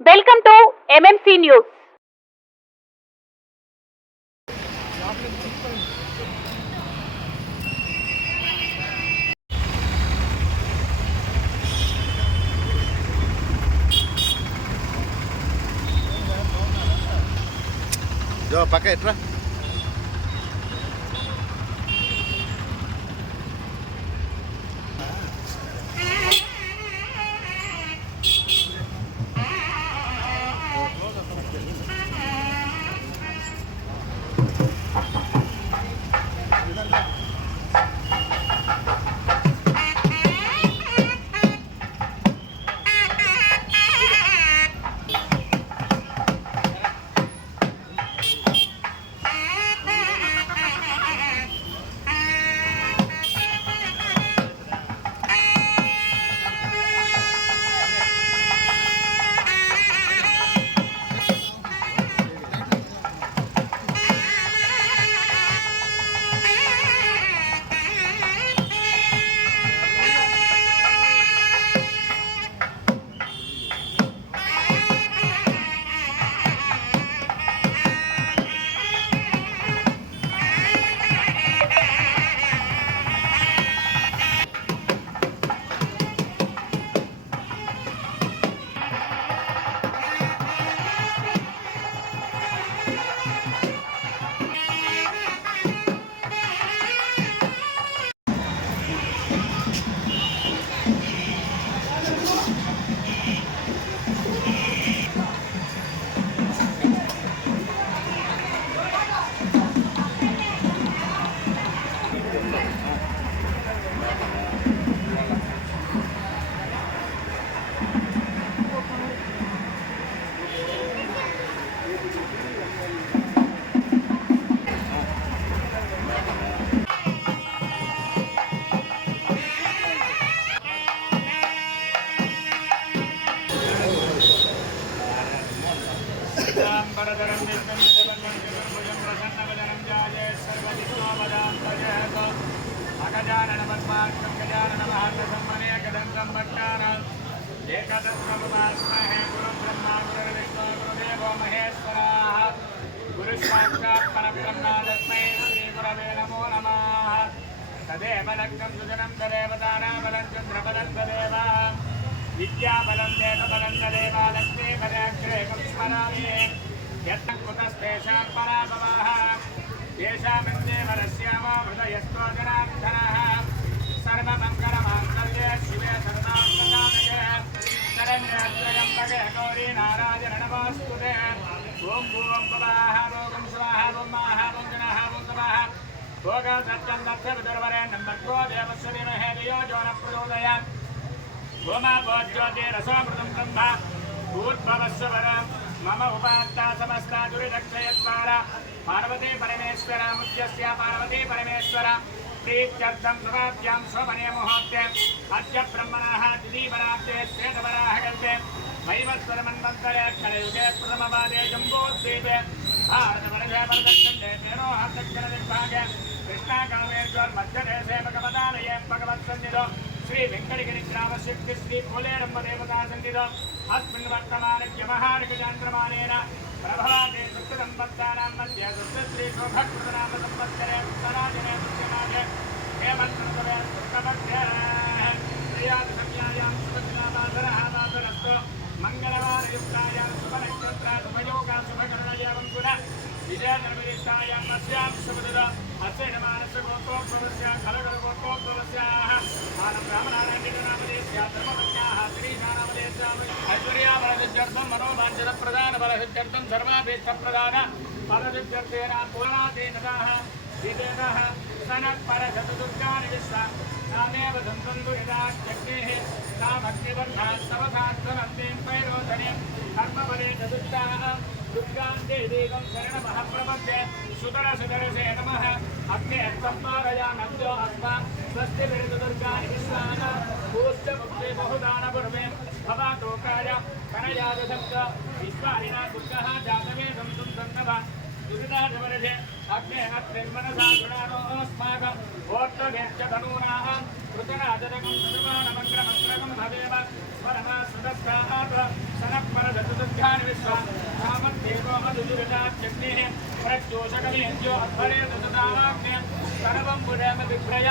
Welcome to MMC news. Yo, pakai etra. विद्याबलं देवबलं तदेव लक्ष्मी पराग्रेकं स्मरामि यत्नं कुतस्तेषां पराभवः येषामित्येवरस्यामो हृदयस्थो जनार्दनः सर्वमङ्गलमाङ्गल्ये शिवे सर्वार्थसाधके शरण्यत्रयम्बके गौरी नारायण नमोऽस्तुते ॐ भूं भुवः भोगं स्वाहा भुं माः भुं जनः भुं तमः भोगं सत्यं दक्षविदुर्वरेण्यं भर्गो देवस्य धीमहि धियो यो नः प्रचोदयात् गोमा भोज्योति रसोमृतं ब्रह्म भूर्भवस्वर मम उपात्ता समस्ता दुरिदक्षयद्वारा पार्वती परमेश्वर मुख्यस्य पार्वती परमेश्वर प्रीत्यर्थं समाप्यां स्वमने मुहूर्ते अद्य ब्रह्मणः दिदीपराब्दे श्वेतवराहकल्पे वैवस्वरमन्वन्तरे कलयुगे प्रथमपादे जम्बूद्वीपे भारतवर्षे वरदक्षिणे तेनोहदक्षिणदिग्भागे कृष्णाकामेश्वर्मध्यदेशे भगवदालये भगवत्सन्निधौ श्री वेंकटगिरी ग्राम शक्ति श्री कोलेरम्ब देवता सन्निधौ अस्मिन् वर्तमानस्य महार्गचान्द्रमानेन प्रभवाते सुखसम्पत्तानां मध्ये सुश्री शोभकृतनाम संवत्सरे उत्तरादिने पुष्यमासे हेमन्तऋतवे सुखभक्त्यः प्रियादिसंज्ञायां शुभदिनावासरः वासरस्तु मङ्गलवारयुक्तायां शुभनक्षत्रा शुभयोगा शुभकरणयावं गुणः विजयनिर्विदिष्टायां अस्यां शुभदिनो अस्य नमानस्य गोत्रोद्भवस्य कलगलगोत्रोद्भवस्याः मानं रामनारायणनामदेस्या धर्मपत्न्याः श्रीशानामदेस्याः ऐश्वर्याबलसिद्ध्यर्थं मनोवाञ्छितप्रदानबलसिद्ध्यर्थं सर्वाभीष्टप्रदान फलसिद्ध्यर्थेन पुरातेनदाः विदेवः सनत्परशतदुर्गानि विश्वा तामेव सन्तन्तु यदा शक्तेः तामग्निवर्णात् तवसात्तनन्तीं पैरोधनीं कर्मफले चतुष्टाः दुर्गां देवीं शरणमः प्रपद्ये सुतरसुतरसे नमः अग्ने सम्पादयामद्यो अस्मान् स्वस्ति दुर्गानि विश्वाः भूष्टमुक्ते बहुदानपूर्वे भवातोकाय कनयादशब्द विश्वानिना दुर्गः जातवेदं सुन्दन्नव दुरिदाधवर्षे अग्ने अत्रिन्मनसा गुणानोऽस्माकम् ओर्ध्ववेक्षधनूनाः कृतराजनकं सर्वानमग्रमग्रगं भवेम परमा सुदस्ताः सनः परदतुदस्य रामदेवो मधुजुरदात्यग्निः प्रत्योषकमेज्यो अध्वरे दुतदावाग्ने सर्वं पुरेम विभ्रय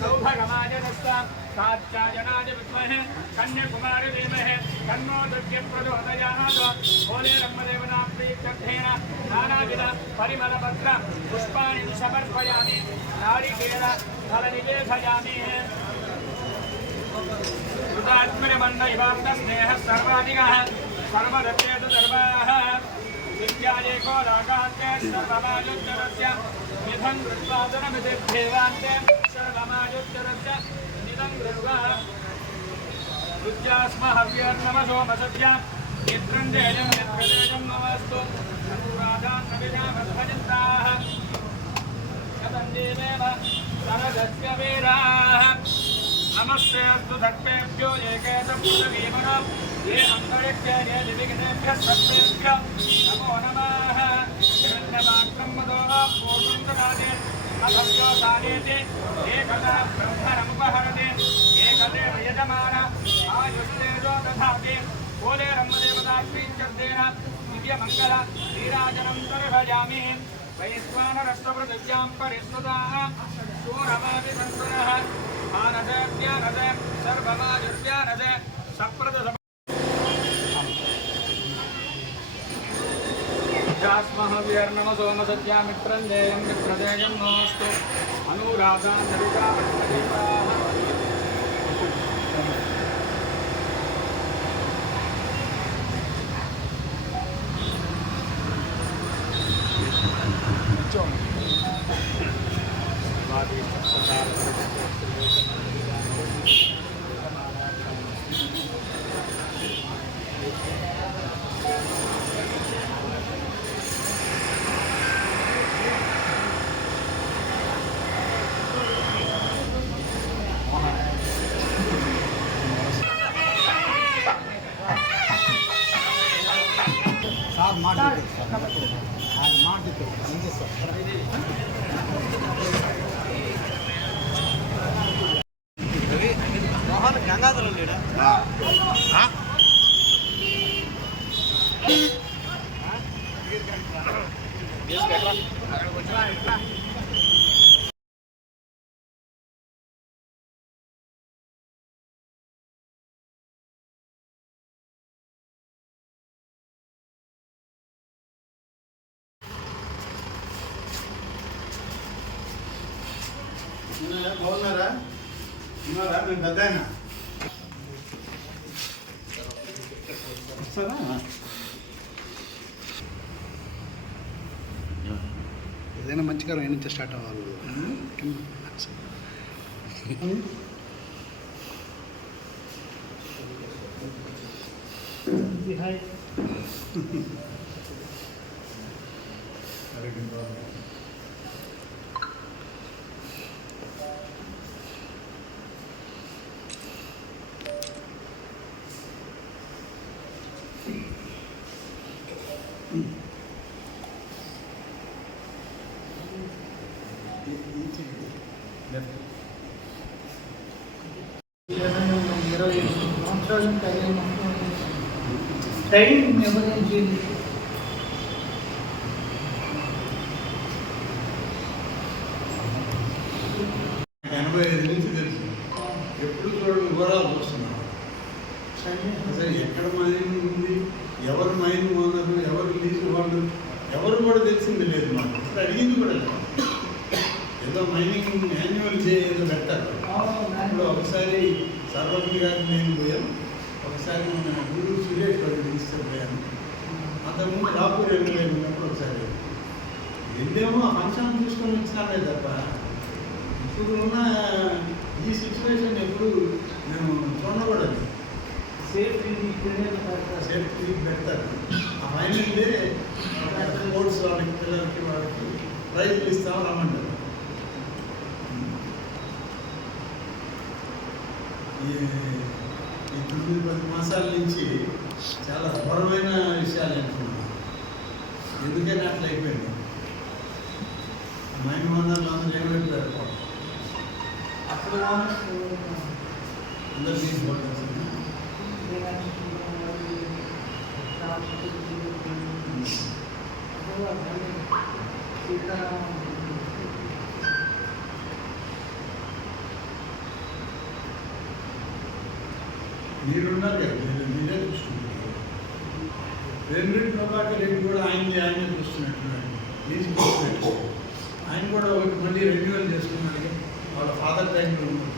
सौभगमाजनस्व साक्षायनाय विद्महे कन्याकुमारी धीमहि तन्नो दुर्गे प्रचोदयात् ओले ब्रह्मदेवनां प्रीत्यर्थेन नानाविध परिमलपत्र पुष्पाणि समर्पयामि नारिकेल फलनिवेदयामि कृतात्मनमण्डयवार्तस्नेहः सर्वाधिकः सर्वदत्तेतु सर्वाः विद्यायेको लोकान्ते सर्वमायुज्जरस्य निधं कृत्वादनमिति देवान्ते सर्वमायुज्जरस्य निधं कृत्वा विद्यास्म हव्यर्नमसोमसद्या निद्रञ्जयं निद्रजयं नमस्तु अनुराधान्नविजामध्वजन्ताः कदन्देवेव सरदस्य वीराः नमस्ते अस्तु धर्मेभ्यो एकेतपुत्रवीमनो ये अन्तरिक्षे ये दिविघ्नेभ्यः सर्वेभ्यो नमो नमः हिरण्यवाक्त्रं मदो पूर्णं ददाति अथव्यो साधेति एकदा ब्रह्मणमुपहरति एकदेव यजमान आयुस्तेजो दधाति ओले ब्रह्मदेवतात्रीञ्चर्देन दिव्यमङ्गल नीराजनं दर्भयामि वैश्वानरस्वपृथिव्यां परिष्णुताः शूरमादिसंसुरः आनदेव्यानदे सर्वमायुष्यानदे सप्रदस जास्मः वीर्नमो सोमसत्या मित्रन्देयं मित्रदेयं नमोऽस्तु अनुराधान् नविकाः గంగాధర లేడా బాగున్నారా ఉన్నారా నేను పెద్దాయన ఏదైనా మంచిగా ఆయన నుంచి స్టార్ట్ అవ్వాలి టైం ఎవరైనా 85 నుంచి తెలుసు ఎప్పుడు చూడండి వివరాలు చూస్తున్నాం అసలు ఎక్కడ మైన్ ఉంది ఎవరు మైన్ ఓనరు ఎవరు లీజు వాళ్ళు ఎవరు కూడా తెలిసింది లేదు మాకు ఇప్పుడు అడిగింది కూడా లేదు ఏదో మైనింగ్ మాన్యువల్ ఏదో పెట్టారు ఇప్పుడు ఒకసారి సర్వజ్ఞ గారికి నేను పోయాను ఒకసారి మన గురు సురేష్ గారికి తీసుకుపోయాను అంతకుముందు రాపూర్ ఎమ్మెల్యే ఉన్నప్పుడు ఒకసారి వెళ్ళేమో ఆ ఫంక్షన్ చూసుకొని వచ్చినామే తప్ప ఇప్పుడు ఉన్న ఈ సిచ్యువేషన్ ఎప్పుడు మేము చూడకూడదు సేఫ్టీ పెడతారు ఆ ఫైనల్లే స్పోర్ట్స్ వాళ్ళకి పిల్లలకి వాళ్ళకి ప్రైజ్లు ఇస్తాం రమ్మంటారు ఈ 9-10 మాసాల నుంచి చాలా ఘోరమైన విషయాలు అనుకున్నాను ఎందుకని అట్లా అయిపోయింది మైండ్ వనరులు అందరూ ఏమైపోయారు అప్పుడు అందరూ తీసుకోవాలి మీరున్నారు కదా, మీరే చూసుకుంటున్నారు. వెంకట ప్రభాకర్ రెడ్డి కూడా ఆయనే చూస్తున్నట్టున్నాడు, లీజు చూస్తున్నట్టు. ఆయన కూడా ఒకటి మళ్ళీ రెన్యువల్ చేసుకున్నాడు కదా, వాళ్ళ ఫాదర్ టైంలో ఉన్నాడు.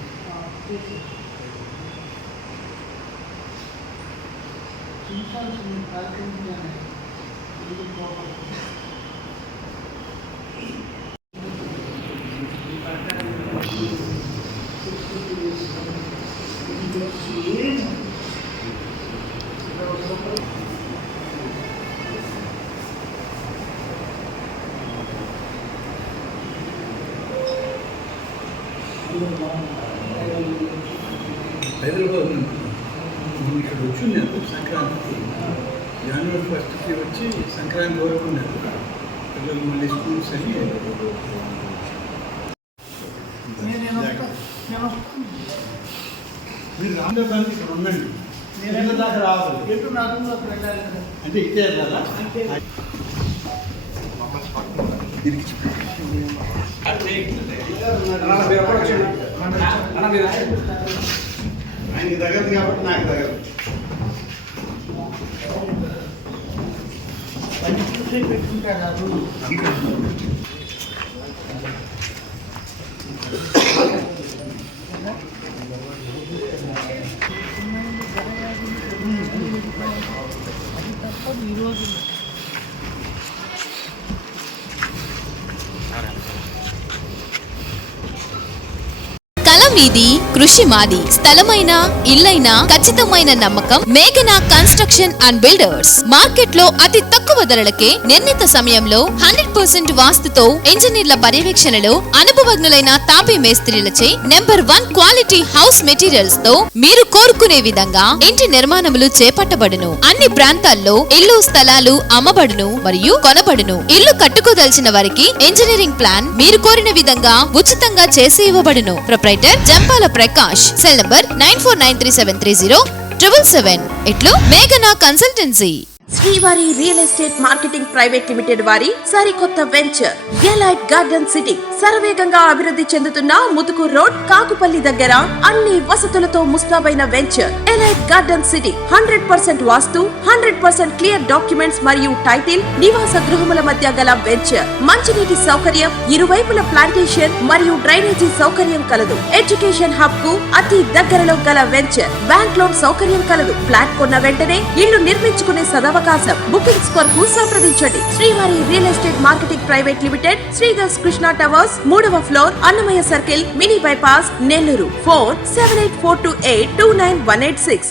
హైదరాబాద్ నేను ఇక్కడ వచ్చి ఉన్నాను సంక్రాంతికి, జనవరి 1st వచ్చి సంక్రాంతి వరకు ఉన్నారు. పిల్లలు మళ్ళీ స్కూల్స్ అని మీరు రామదానికి ఇక్కడ ఉండండి, నేను దాకా రావాలి. అంటే ఇదే కదా ఆయనకి తగదు కాబట్టి నాకు తగదు. పెట్టుకుంటారు. ఈరోజు కళ మీది, కృషి మాది. స్థలమైన, ఇల్లైనా ఖచ్చితమైన నమ్మకం మేఘనా కన్స్ట్రక్షన్ అండ్ బిల్డర్స్. మార్కెట్ లో అతి తక్కువ ధరలకే నిర్ణీత సమయంలో 100% వాస్తుతో ఇంజనీర్ల పర్యవేక్షణలో అనుభవజ్ఞులైన తాపీ మేస్త్రీలచే నెంబర్ 1 క్వాలిటీ హౌస్ మెటీరియల్స్ తో మీరు కోరుకునే విధంగా ఇంటి నిర్మాణములు చేపట్టబడును. అన్ని ప్రాంతాల్లో ఇల్లు స్థలాలు అమ్మబడును మరియు కొనబడును. ఇల్లు కట్టుకోదలిచిన వారికి ఇంజనీరింగ్ ప్లాన్ మీరు కోరిన విధంగా ఉచితంగా చేసి ఇవ్వబడును. Proprietor Jampala Prakash. Cell number 9493730777. ఇట్లు మేఘనా consultancy. Srivari real estate marketing private limited వారి సరికొత్త వెంచర్ ఎలైట్ గార్డెన్ సిటీ. శరవేగంగా అభివృద్ధి చెందుతున్న ముతుకూర్ రోడ్, కాకుపల్లి దగ్గర అన్ని వసతులతో ముస్తాబైన వెంచర్ ఎలైట్ గార్డెన్ సిటీ. 100% వాస్తు, 100% క్లియర్ డాక్యుమెంట్స్ మరియు టైటిల్. నివాస గృహముల మధ్య గల వెంచర్. మంచినీటి సౌకర్యం, ఇరువైపుల ప్లాంటేషన్ మరియు డ్రైనేజీ సౌకర్యం కలదు. ఎడ్యుకేషన్ హబ్ కు అతి దగ్గరలో గల వెంచర్. బ్యాంక్ లోన్ సౌకర్యం కలదు. ఫ్లాట్ కొన్న వెంటనే ఇల్లు నిర్మించుకునే సదవకాశం. బుకింగ్స్ కొరకు సంప్రదించండి. Srivari real estate marketing private limited, Sridhar's Krishna towers, 3వ floor, Annamayya circle, mini bypass, Nellore. Phone 7842829186.